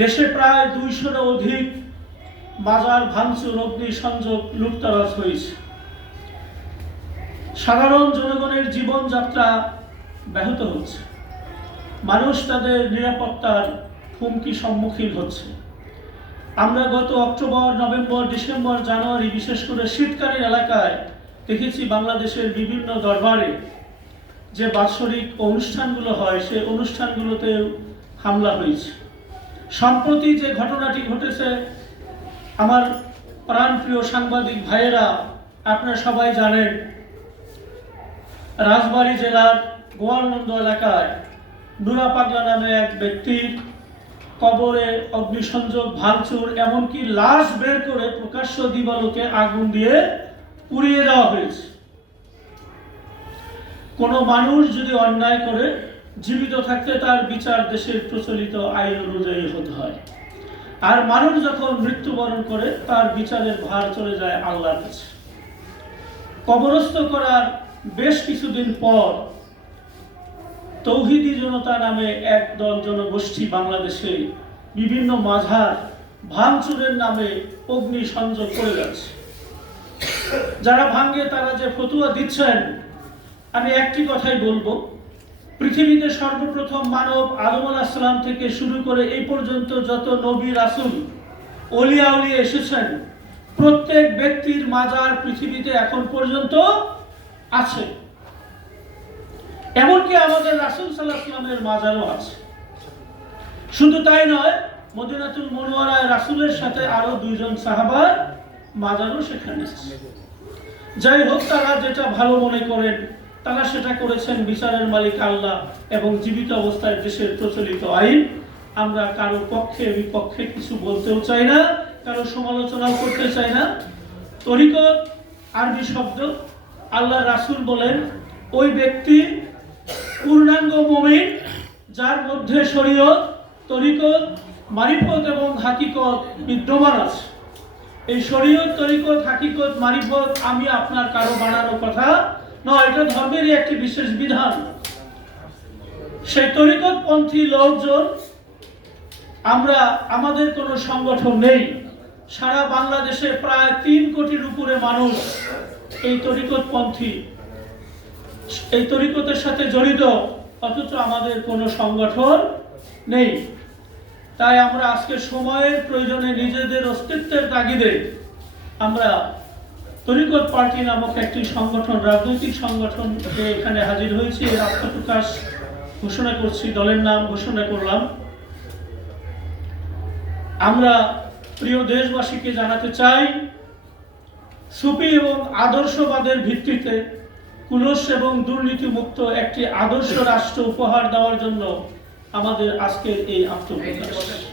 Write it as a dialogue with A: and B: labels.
A: দেশে প্রায় দুইশোর অধিক বাজার, ভাঙচুর অগ্নি সংযোগ লুটতারাজ হয়েছে। সাধারণ জনগণের জীবনযাত্রা ব্যাহত হচ্ছে। মানুষ তাদের নিরাপত্তার হুমকি সম্মুখীন হচ্ছে। আমরা গত অক্টোবর, নভেম্বর, ডিসেম্বর, জানুয়ারি, বিশেষ করে শীতকালীন এলাকায় দেখেছি বাংলাদেশের বিভিন্ন দরবারে যে বাৎসরিক অনুষ্ঠানগুলো হয়, সেই অনুষ্ঠানগুলোতেও হামলা হয়েছে। সম্প্রতি যে ঘটনাটি ঘটেছে, আমার প্রাণপ্রিয় সাংবাদিক ভাইয়েরা, আপনারা সবাই জানেন, রাজবাড়ী জেলার গোয়ালনন্দ এলাকায় নুরা পাগলা নামে এক ব্যক্তির কবরে অগ্নিসংযোগ, ভাঙচুর, এমনকি লাশ বের করে প্রকাশ্য দিবালোকে আগুন দিয়ে পুড়িয়ে দেওয়া হয়েছে। কোনো মানুষ যদি অন্যায় করে জীবিত থাকতে তার বিচার দেশের প্রচলিত আইন অনুযায়ী হতে হয়। আর মানুষ যখন মৃত্যুবরণ করে, তার বিচারের ভার চলে যায় আল্লাহর কাছে। কবরস্থ করার বেশ কিছুদিন পর তৌহিদি জনতা নামে এক দল জনগোষ্ঠী বাংলাদেশে বিভিন্ন মাঝার ভাঙচুরের নামে অগ্নি সংযোগ করে যাচ্ছে। যারা ভাঙ্গে তারা যে ফতুয়া দিচ্ছেন, আমি একটি কথাই বলব। পৃথিবীতে সর্বপ্রথম মানব আদম আলাহিসাল্লাম থেকে শুরু করে এই পর্যন্ত যত নবী রাসুল অলিয়া উলিয়া এসেছেন, প্রত্যেক ব্যক্তির মাজার পৃথিবীতে এখন পর্যন্ত আছে। এমনকি আমাদের রাসুল সাল্লাহ সাল্লামের মাজারও আছে। শুধু তাই নয়, মদিনাতুল মনোয়ারায় রাসুলের সাথে আরও দুইজন সাহাবার মাজারও সেখানে যাই হোক, তারা যেটা ভালো মনে করেন তারা সেটা করেছেন বিচারের মালিক আল্লাহ এবং জীবিত অবস্থায় দেশের প্রচলিত আইন। আমরা কারও পক্ষে, বিপক্ষে কিছু বলতেও চাই না, কারও সমালোচনাও করতে চাই না। তরিকত আরবি শব্দ, আল্লাহ রাসূল বলেন, ওই ব্যক্তি পূর্ণাঙ্গ মমিন, যার মধ্যে শরীয়ত তরিকত মারিফত এবং হাকিকত বিদ্যমান আছে। এই শরীয়ত তরিকত হাকিকত, মারিফত আমি আপনার কারও বানানোর কথা নয় এটা ধর্মেরই একটি বিশেষ বিধান। সেই তরিকত পন্থী লোকজন, আমরা, আমাদের কোনো সংগঠন নেই। সারা বাংলাদেশে প্রায় তিন কোটির উপরে মানুষ এই তরিকত পন্থী এই তরিকতের সাথে জড়িত, অথচ আমাদের কোনো সংগঠন নেই। তাই আমরা আজকে সময়ের প্রয়োজনে নিজেদের অস্তিত্বের তাগিদে আমরা তরিকত পার্টি নামক একটি সংগঠন, রাজনৈতিক সংগঠন এখানে হাজির হয়েছি। এর আত্মপ্রকাশ ঘোষণা করছি, দলের নাম ঘোষণা করলাম। আমরা প্রিয় দেশবাসীকে জানাতে চাই, সুফি এবং আদর্শবাদের ভিত্তিতে কুলস এবং দুর্নীতিমুক্ত একটি আদর্শ রাষ্ট্র উপহার দেওয়ার জন্য আমাদের আজকের এই আত্মপ্রকাশ।